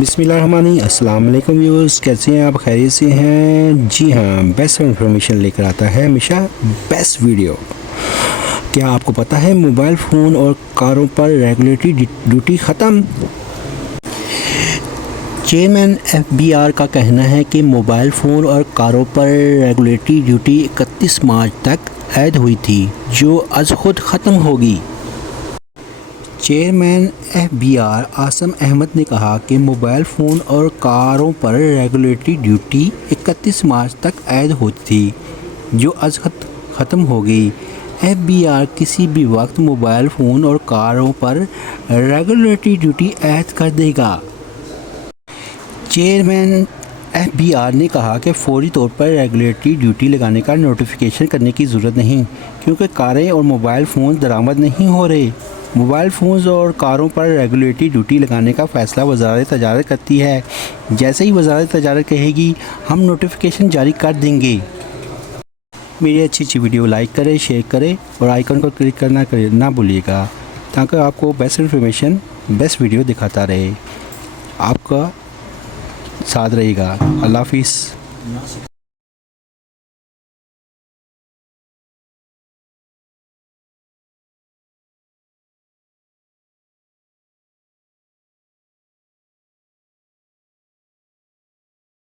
अस्सलाम वालेकुम व्यूअर्स, कैसे हैं आप? खैरियत से हैं? जी हाँ, बेस्ट इन्फॉर्मेशन लेकर आता है हमेशा बेस्ट वीडियो। क्या आपको पता है मोबाइल फ़ोन और कारों पर रेगुलेटरी ड्यूटी ख़त्म? चेयरमैन FBR का कहना है कि मोबाइल फ़ोन और कारों पर रेगुलेटरी ड्यूटी 31 मार्च तक ऐड हुई थी, जो आज खुद ख़त्म होगी। चेयरमैन FBR आसम अहमद ने कहा कि मोबाइल फ़ोन और कारों पर रेगुलेटरी ड्यूटी 31 मार्च तक ऐड होती थी, जो आज ख़त्म हो गई। FBR किसी भी वक्त मोबाइल फ़ोन और कारों पर रेगुलेटरी ड्यूटी ऐड कर देगा। चेयरमैन FBR ने कहा कि फौरी तौर पर रेगुलेटरी ड्यूटी लगाने का नोटिफिकेशन करने की ज़रूरत नहीं, क्योंकि कारें और मोबाइल फ़ोन दरामद नहीं हो रहे। मोबाइल फ़ोन्स और कारों पर रेगुलेटरी ड्यूटी लगाने का फ़ैसला वज़ारत तजारत करती है। जैसे ही वज़ारत तजारत कहेगी, हम नोटिफिकेशन जारी कर देंगे। मेरी अच्छी वीडियो लाइक करें, शेयर करें और आइकन को क्लिक करना ना भूलिएगा, ताकि आपको बेस्ट इन्फॉर्मेशन बेस्ट वीडियो दिखाता रहे। आपका साथ रहेगा। अल्लाह हाफिज़।